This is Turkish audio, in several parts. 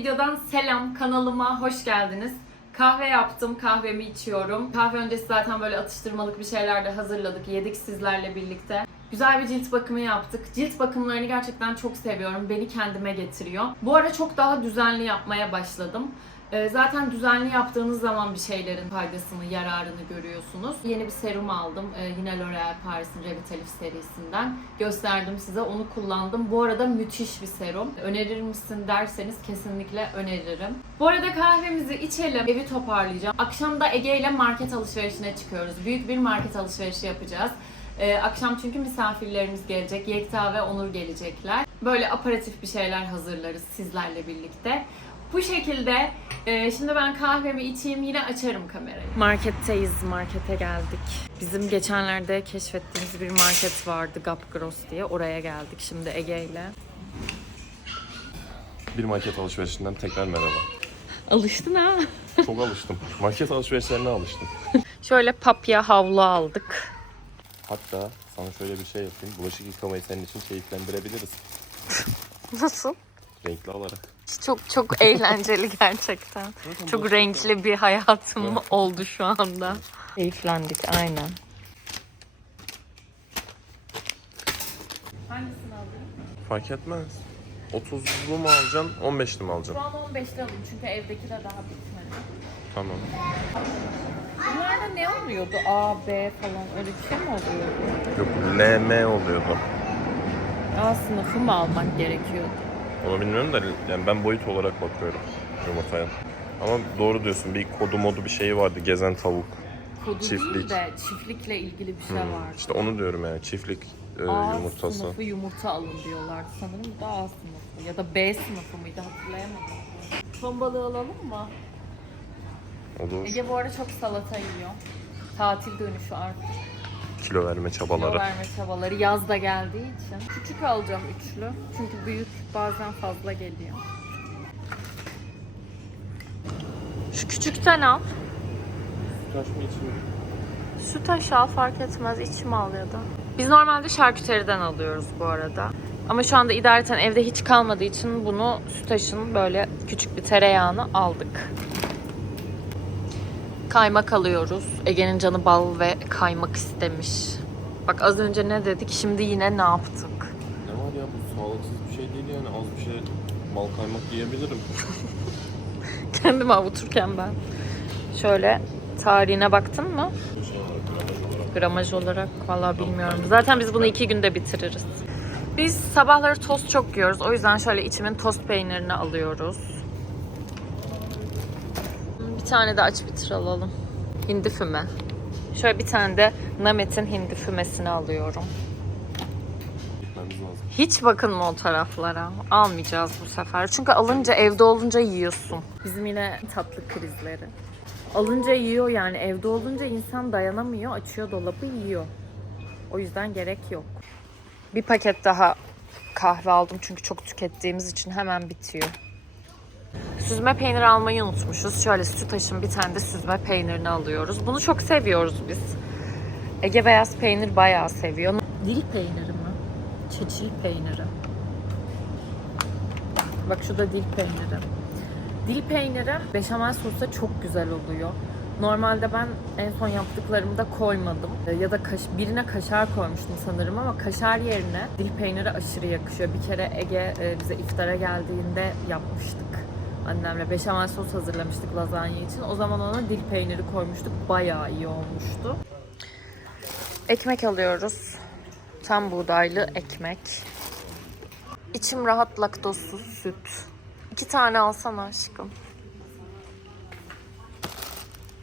Videodan selam. Kanalıma hoş geldiniz. Kahve yaptım, kahvemi içiyorum. Kahve öncesi zaten böyle atıştırmalık bir şeyler de hazırladık, yedik sizlerle birlikte. Güzel bir cilt bakımı yaptık. Cilt bakımlarını gerçekten çok seviyorum. Beni kendime getiriyor. Bu ara çok daha düzenli yapmaya başladım. Ee, Zaten düzenli yaptığınız zaman bir şeylerin faydasını, yararını görüyorsunuz. Yeni bir serum aldım. Ee, Yine L'Oreal Paris'in Revitalife serisinden. Gösterdim size, onu kullandım. Bu arada müthiş bir serum. Önerir misin derseniz kesinlikle öneririm. Bu arada kahvemizi içelim, evi toparlayacağım. Akşam da Ege ile market alışverişine çıkıyoruz. Büyük bir market alışverişi yapacağız. Ee, akşam çünkü misafirlerimiz gelecek. Yekta ve Onur gelecekler. Böyle aparatif bir şeyler hazırlarız sizlerle birlikte. Bu şekilde e, şimdi ben kahvemi içeyim yine açarım kamerayı. Marketteyiz, markete geldik. Bizim geçenlerde keşfettiğimiz bir market vardı Gapgros diye. Oraya geldik şimdi Ege ile. Bir market alışverişinden tekrar merhaba. Alıştın ha. Çok alıştım. Market alışverişlerine alıştım. Şöyle papya havlu aldık. Hatta sana şöyle bir şey yapayım. Bulaşık yıkamayı senin için keyiflendirebiliriz. Nasıl? Renkli alarak. Çok çok eğlenceli gerçekten. Çok renkli bir hayatım oldu şu anda. Keyiflendik aynen. Hangisini alayım? Fark etmez. 30'lu mu alacaksın, 15'li mi alacaksın? Şu an 15'li alayım çünkü evdeki de daha bitmedi. Tamam. Bunlarda ne oluyordu? A, B falan öyle bir şey mi oluyordu? Yok, LM oluyordu. A sınıfı mı almak gerekiyordu? Onu bilmiyorum da yani ben boyut olarak bakıyorum yumurtaya. Ama doğru diyorsun. Bir kodu modu bir şeyi vardı. Gezen tavuk. Kodu değil Çiftlik. de çiftlikle ilgili bir şey Hmm, vardı. İşte onu diyorum yani. Çiftlik e, A yumurtası. sınıfı yumurta alın diyorlardı sanırım. Bu da A sınıfı ya da B sınıfı mıydı hatırlayamadım. Ton balığı alalım mı? Olur. Ege bu arada çok salata yiyor. Tatil dönüşü artık. Kilo verme Kilo çabaları. verme çabaları yaz da geldiği için. Küçük alacağım üçlü. Çünkü büyük bazen fazla geliyor. Şu küçükten al. Taş mı? Sütaş al fark etmez içim al ya da. Biz normalde şarküteriden alıyoruz bu arada. Ama şu anda idareten evde hiç kalmadığı için bunu Sütaş'ın böyle küçük bir tereyağını aldık. Kaymak alıyoruz. Ege'nin canı bal ve kaymak istemiş. Bak az önce ne dedik şimdi yine ne yaptık? Ne var ya bu sağlıksız bir şey değil yani az bir şey bal kaymak yiyebilirim. Kendimi avuturken ben. Şöyle tarihine baktın mı? Gramaj olarak. Vallahi bilmiyorum. Zaten biz bunu iki günde bitiririz. Biz sabahları tost çok yiyoruz. O yüzden şöyle içimin tost peynirini alıyoruz. Bir tane de aç bitir alalım. Hindi füme. Şöyle bir tane de Namet'in hindi fümesini alıyorum. Hiç bakınma o taraflara. Almayacağız bu sefer. Çünkü alınca evde olunca yiyorsun. Bizim yine tatlı krizleri. Alınca yiyor yani evde olunca insan dayanamıyor. Açıyor dolabı yiyor. O yüzden gerek yok. Bir paket daha kahve aldım çünkü çok tükettiğimiz için hemen bitiyor. Süzme peynir almayı unutmuşuz. Şöyle Sütaş'ın bir tane de süzme peynirini alıyoruz. Bunu çok seviyoruz biz. Ege beyaz peynir bayağı seviyor. Dil peyniri mi? Çeçil peyniri. Bak şu da dil peyniri. Dil peyniri beşamel sosta çok güzel oluyor. Normalde ben en son yaptıklarımda koymadım. E, Ya da kaş, birine kaşar koymuştum sanırım ama kaşar yerine dil peyniri aşırı yakışıyor. Bir kere Ege e, bize iftara geldiğinde yapmıştık. Annemle beşamel sos hazırlamıştık lazanya için. O zaman ona dil peyniri koymuştuk. Bayağı iyi olmuştu. Ekmek alıyoruz. Tam buğdaylı ekmek. İçim rahat laktozsuz süt. İki tane alsana aşkım.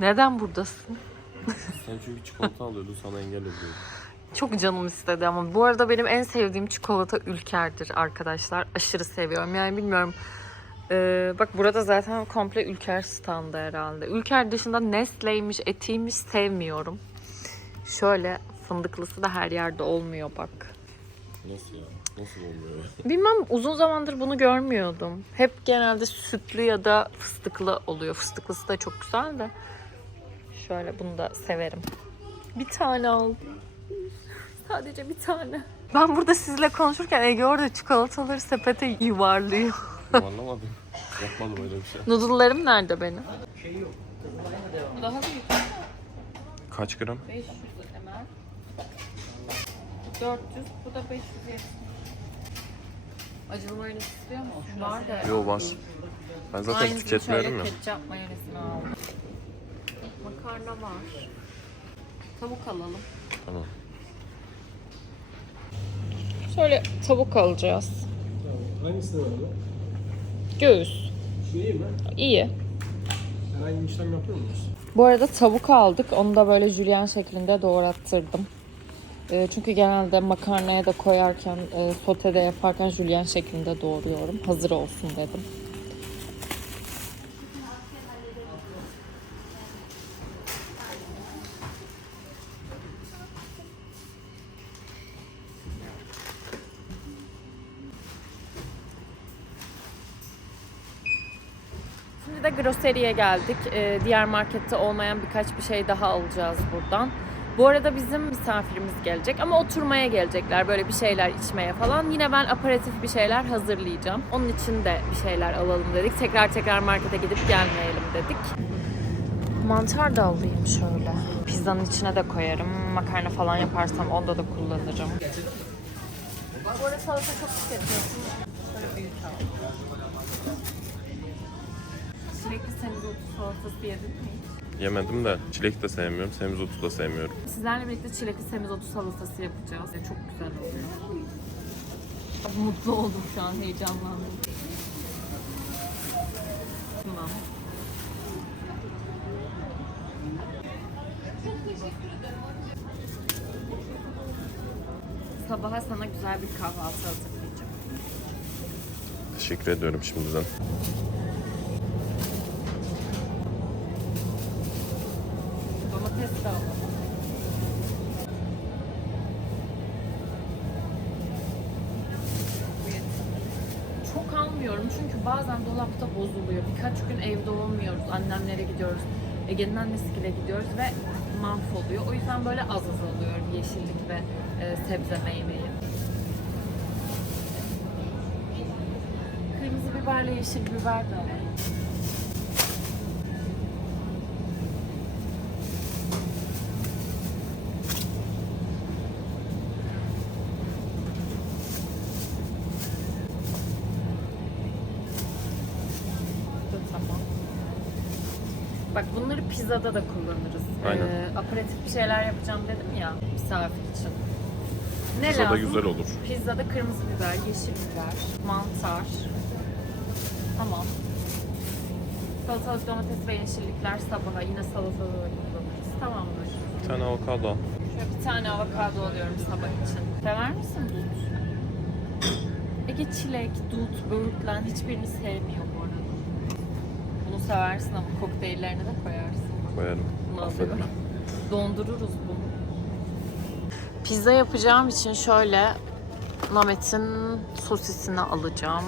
Neden buradasın? Sen çünkü çikolata alıyordun sana engel ediyordu. Çok canım istedi ama bu arada benim en sevdiğim çikolata Ülker'dir arkadaşlar. Aşırı seviyorum. Yani bilmiyorum. Ee, bak burada zaten komple Ülker standı herhalde. Ülker dışında Nestle'ymiş, Eti'ymiş sevmiyorum. Şöyle fındıklısı da her yerde olmuyor bak. Nasıl ya? Nasıl olmuyor? Bilmem uzun zamandır bunu görmüyordum. Hep genelde sütlü ya da fıstıklı oluyor. Fıstıklısı da çok güzel de. Şöyle bunu da severim. Bir tane aldım. Sadece bir tane. Ben burada sizle konuşurken Ege orada çikolataları sepete yuvarlıyor. Anlamadım. Yapmadım öyle bir şey. Noodle'larım nerede benim? Bu daha büyük. Kaç gram? 500 ml. 400, bu da 570. Acılı mayonez istiyor musun? Var da. Yo var. Ben zaten Aynısını tüketmiyorum şöyle ya. ketçap mayonezini aldım. Makarna var. Tavuk alalım. Tamam. Şöyle tavuk alacağız. Hangisini var abi? Göğüs. İyi mi? İyi. Herhangi bir işlem yapıyor muyuz? Bu arada tavuk aldık. Onu da böyle jülyen şeklinde doğrattırdım. Ee, çünkü genelde makarnaya da koyarken, e, sotede yaparken jülyen şeklinde doğruyorum. Hazır olsun dedim. Şimdi de groseriye geldik. Ee, diğer markette olmayan birkaç bir şey daha alacağız buradan. Bu arada bizim misafirimiz gelecek ama oturmaya gelecekler böyle bir şeyler içmeye falan. Yine ben aparatif bir şeyler hazırlayacağım. Onun için de bir şeyler alalım dedik. Tekrar tekrar markete gidip gelmeyelim dedik. Mantar da alayım şöyle. Pizzanın içine de koyarım. Makarna falan yaparsam onda da kullanırım. Bu arada salata çok tüketiyorsun. Şöyle büyük alalım. Çilekli semizotu salatası yedin mi hiç? Yemedim de çilek de sevmiyorum, semizotu da sevmiyorum. Sizlerle birlikte çilekli semizotu salatası yapacağız. Çok güzel oluyor. Mutlu oldum şu an, heyecanlandım. Tamam. Sabaha sana güzel bir kahvaltı hazırlayacağım. Teşekkür ediyorum şimdiden. Bazen dolapta bozuluyor. Birkaç gün evde olmuyoruz. Annemlere gidiyoruz. Ege'nin annesiyle gidiyoruz ve mahvoluyor. O yüzden böyle az az alıyorum yeşillik ve e, sebze meyveyi. Kırmızı biberle yeşil biber de alalım. Da Tamam. Bak bunları pizzada da kullanırız. Aynen. Ee, aperatif bir şeyler yapacağım dedim ya misafir için. Ne Pizza da lazım? güzel olur. Pizzada kırmızı biber, yeşil biber, mantar. Tamam. Salatalık, domates ve yeşillikler sabaha. Yine salatada da kullanırız. Tamamdır. Bir tane avokado. Şöyle bir tane avokado alıyorum sabah için. Sever misin dut? Ege çilek, dut, böğürtlen hiçbirini sevmiyor bu arada. Bunu seversin ama kokteyllerine de koyarsın. Koyarım. Dondururuz bunu. Pizza yapacağım için şöyle Namet'in sosisini alacağım.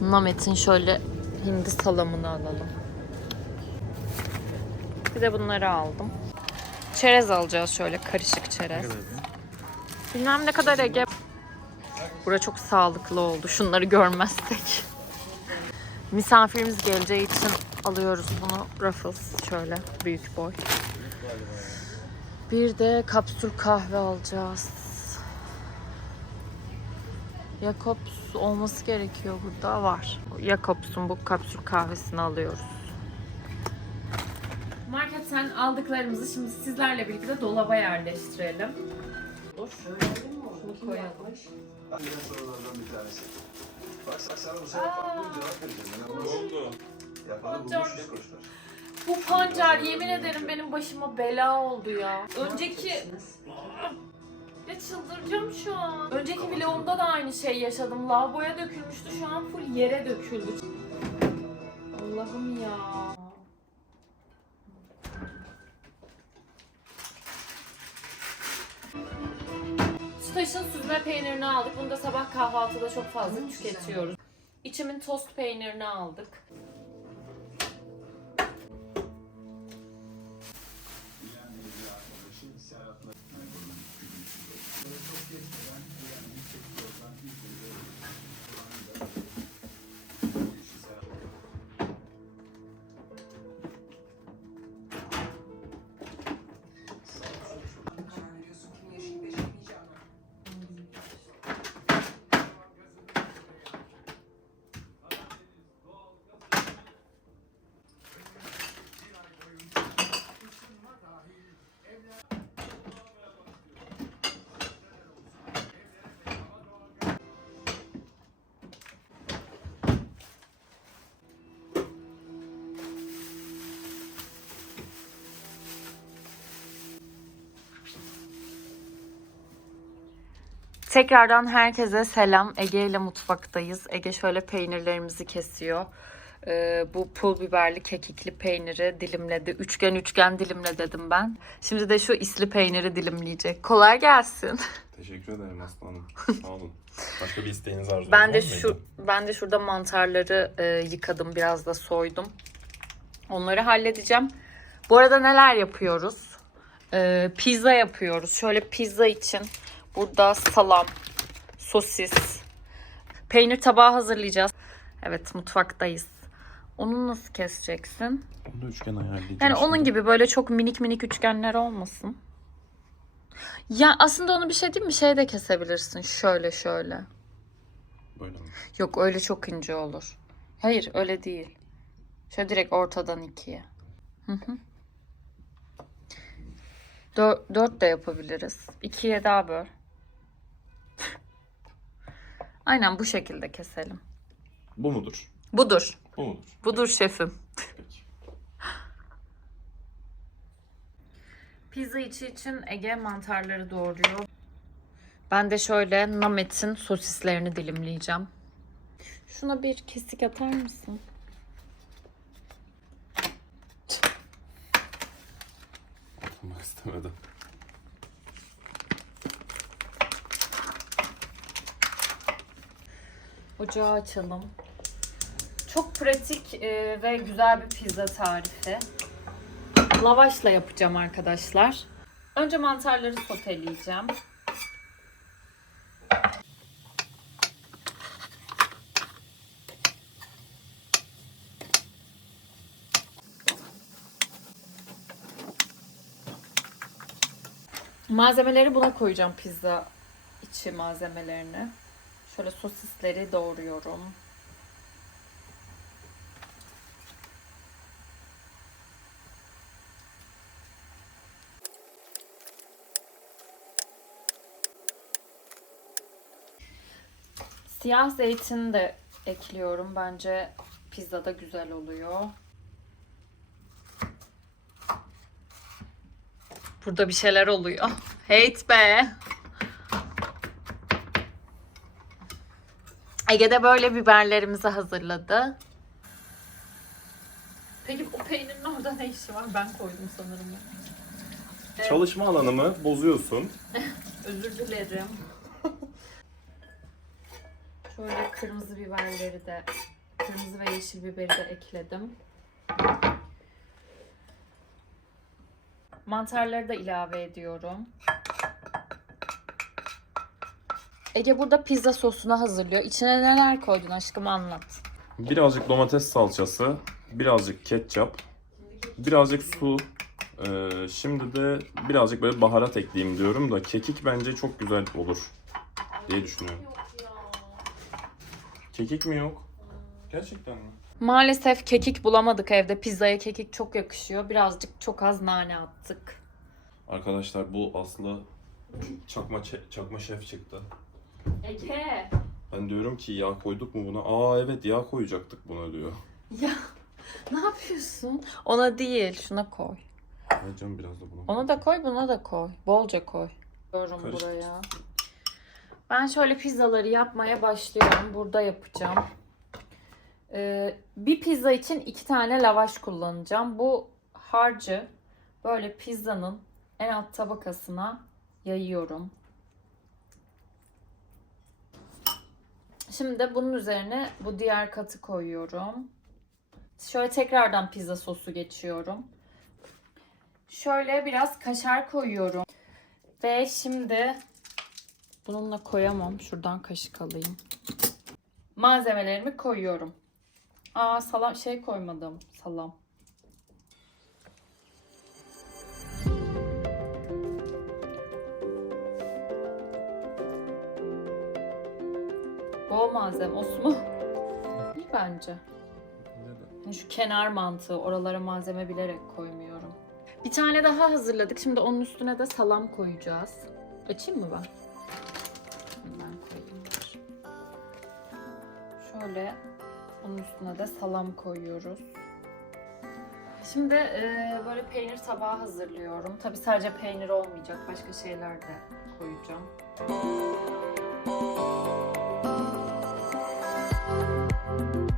Namet'in şöyle hindi salamını alalım. Bir de bunları aldım. Çerez alacağız şöyle karışık çerez. Bilmem ne kadar Ege. Bura çok sağlıklı oldu. Şunları görmezsek. Misafirimiz geleceği için alıyoruz bunu. Ruffles şöyle büyük boy. Bir de kapsül kahve alacağız. Jacobs olması gerekiyor burada. Var. Jacobs'un bu kapsül kahvesini alıyoruz. Marketten aldıklarımızı şimdi sizlerle birlikte dolaba yerleştirelim. Dur. Şunu koyalım. Yine sorulardan bir tanesi. Bak sen sana bu sefer farklı bir cevap vereceğim. Onu oldu? Yapanı Hocam. bulmuş yüz koşlar. Bu pancar yemin ederim benim başıma bela oldu ya. Önceki... Ya çıldıracağım şu an. Önceki vlogumda da aynı şey yaşadım. Lavaboya dökülmüştü şu an full yere döküldü. Allah'ım ya. Sütaş'ın süzme peynirini aldık. Bunu da sabah kahvaltıda çok fazla tüketiyoruz. İçimin tost peynirini aldık. Tekrardan herkese selam. Ege ile mutfaktayız. Ege şöyle peynirlerimizi kesiyor. Ee, bu pul biberli kekikli peyniri dilimledi. Üçgen üçgen dilimle dedim ben. Şimdi de şu isli peyniri dilimleyecek. Kolay gelsin. Teşekkür ederim aslanım. Sağ olun. Başka bir isteğiniz arzunuz Ben de şu ben de şurada mantarları e, yıkadım, biraz da soydum. Onları halledeceğim. Bu arada neler yapıyoruz? E, pizza yapıyoruz. Şöyle pizza için burada salam, sosis, peynir tabağı hazırlayacağız. Evet, mutfaktayız. Onu nasıl keseceksin? Onu da üçgen ayarlayacağım. Yani onun gibi böyle çok minik minik üçgenler olmasın. Ya aslında onu bir şey değil mi? Şey de kesebilirsin. Şöyle şöyle. Böyle mi? Yok öyle çok ince olur. Hayır öyle değil. Şöyle direkt ortadan ikiye. Hı hı. Dört, dört de yapabiliriz. İkiye daha böl. Aynen bu şekilde keselim. Bu mudur? Budur. Bu mudur? Budur şefim. Peki. Pizza içi için Ege mantarları doğruyor. Ben de şöyle Namet'in sosislerini dilimleyeceğim. Şuna bir kesik atar mısın? Atmak istemedim. Ocağı açalım. Çok pratik e, ve güzel bir pizza tarifi. Lavaşla yapacağım arkadaşlar. Önce mantarları soteleyeceğim. Malzemeleri buna koyacağım pizza içi malzemelerini. Şöyle sosisleri doğruyorum. Siyah zeytin de ekliyorum. Bence pizzada güzel oluyor. Burada bir şeyler oluyor. Hate be. Ege de böyle biberlerimizi hazırladı. Peki o peynirin orada ne işi var? Ben koydum sanırım. Çalışma alanımı bozuyorsun. Özür dilerim. Şöyle kırmızı biberleri de, kırmızı ve yeşil biberi de ekledim. Mantarları da ilave ediyorum. Ege burada pizza sosunu hazırlıyor. İçine neler koydun aşkım anlat. Birazcık domates salçası, birazcık ketçap, birazcık su. Ee, şimdi de birazcık böyle baharat ekleyeyim diyorum da kekik bence çok güzel olur diye düşünüyorum. Kekik mi yok? Gerçekten mi? Maalesef kekik bulamadık evde. Pizzaya kekik çok yakışıyor. Birazcık çok az nane attık. Arkadaşlar bu Aslı çakma çakma şef çıktı. Ege! Ben diyorum ki yağ koyduk mu buna? Aa evet yağ koyacaktık buna diyor. Ya ne yapıyorsun? Ona değil, şuna koy. Evet canım biraz da buna. Ona da koy, buna da koy. Bolca koy. Karıştır. buraya. Ben şöyle pizzaları yapmaya başlıyorum. Burada yapacağım. Ee, bir pizza için iki tane lavaş kullanacağım. Bu harcı böyle pizzanın en alt tabakasına yayıyorum. Şimdi bunun üzerine bu diğer katı koyuyorum. Şöyle tekrardan pizza sosu geçiyorum. Şöyle biraz kaşar koyuyorum. Ve şimdi bununla koyamam. Şuradan kaşık alayım. Malzemelerimi koyuyorum. Aa salam şey koymadım. Salam. Malzeme mu? İyi bence. Şu kenar mantığı oralara malzeme bilerek koymuyorum. Bir tane daha hazırladık. Şimdi onun üstüne de salam koyacağız. Açayım mı ben? Ben koyayım. Şöyle onun üstüne de salam koyuyoruz. Şimdi e, böyle peynir tabağı hazırlıyorum. Tabi sadece peynir olmayacak. Başka şeyler de koyacağım. you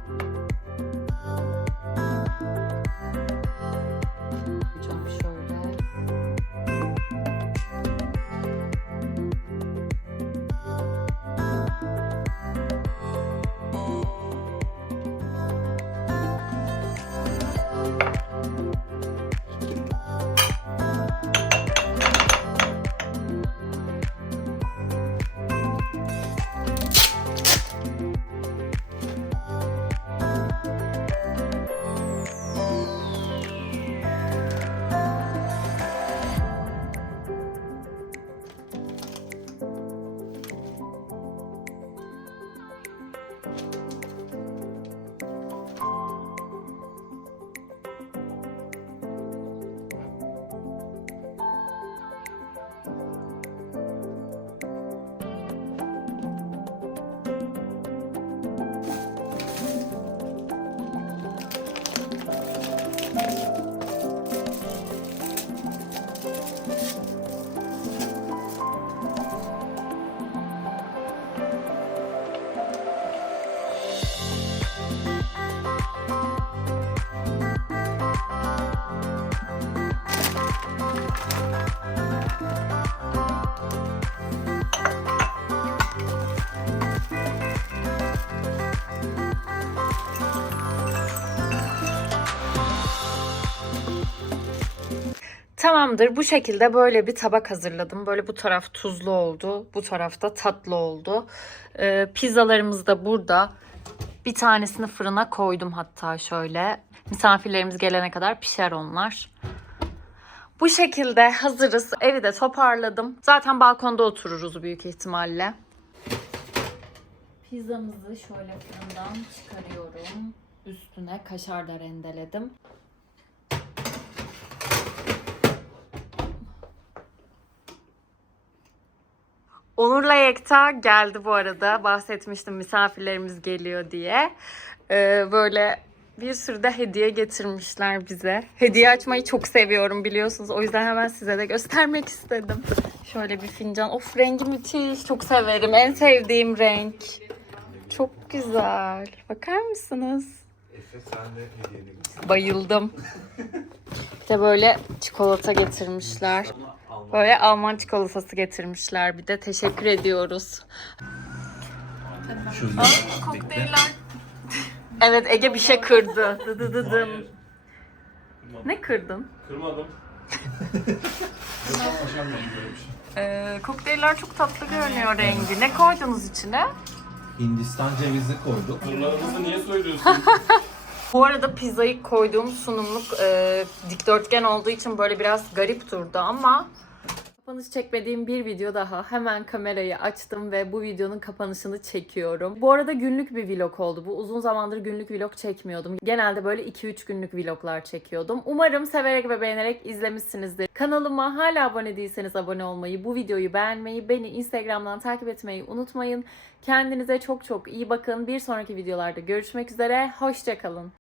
Tamamdır. Bu şekilde böyle bir tabak hazırladım. Böyle bu taraf tuzlu oldu. Bu tarafta tatlı oldu. Ee, pizzalarımız da burada. Bir tanesini fırına koydum hatta şöyle. Misafirlerimiz gelene kadar pişer onlar. Bu şekilde hazırız. Evi de toparladım. Zaten balkonda otururuz büyük ihtimalle. Pizzamızı şöyle fırından çıkarıyorum. Üstüne kaşar da rendeledim. Onur'la Yekta geldi bu arada. Bahsetmiştim misafirlerimiz geliyor diye. Ee, böyle bir sürü de hediye getirmişler bize. Hediye açmayı çok seviyorum biliyorsunuz. O yüzden hemen size de göstermek istedim. Şöyle bir fincan. Of rengi müthiş. Çok severim. En sevdiğim renk. Çok güzel. Bakar mısınız? Bayıldım. Bir de böyle çikolata getirmişler. Böyle Alman çikolatası getirmişler bir de. Teşekkür ediyoruz. Aa, kokteyller. evet Ege bir şey kırdı. Dı dı dı dım. Ne kırdın? Kırmadım. Ee, kokteyller çok tatlı görünüyor rengi. Ne koydunuz içine? Hindistan cevizi koyduk. Kırlarımızı niye söylüyorsun? Bu arada pizzayı koyduğum sunumluk e, dikdörtgen olduğu için böyle biraz garip durdu ama Kapanış çekmediğim bir video daha. Hemen kamerayı açtım ve bu videonun kapanışını çekiyorum. Bu arada günlük bir vlog oldu. Bu uzun zamandır günlük vlog çekmiyordum. Genelde böyle 2-3 günlük vloglar çekiyordum. Umarım severek ve beğenerek izlemişsinizdir. Kanalıma hala abone değilseniz abone olmayı, bu videoyu beğenmeyi, beni Instagram'dan takip etmeyi unutmayın. Kendinize çok çok iyi bakın. Bir sonraki videolarda görüşmek üzere. Hoşçakalın.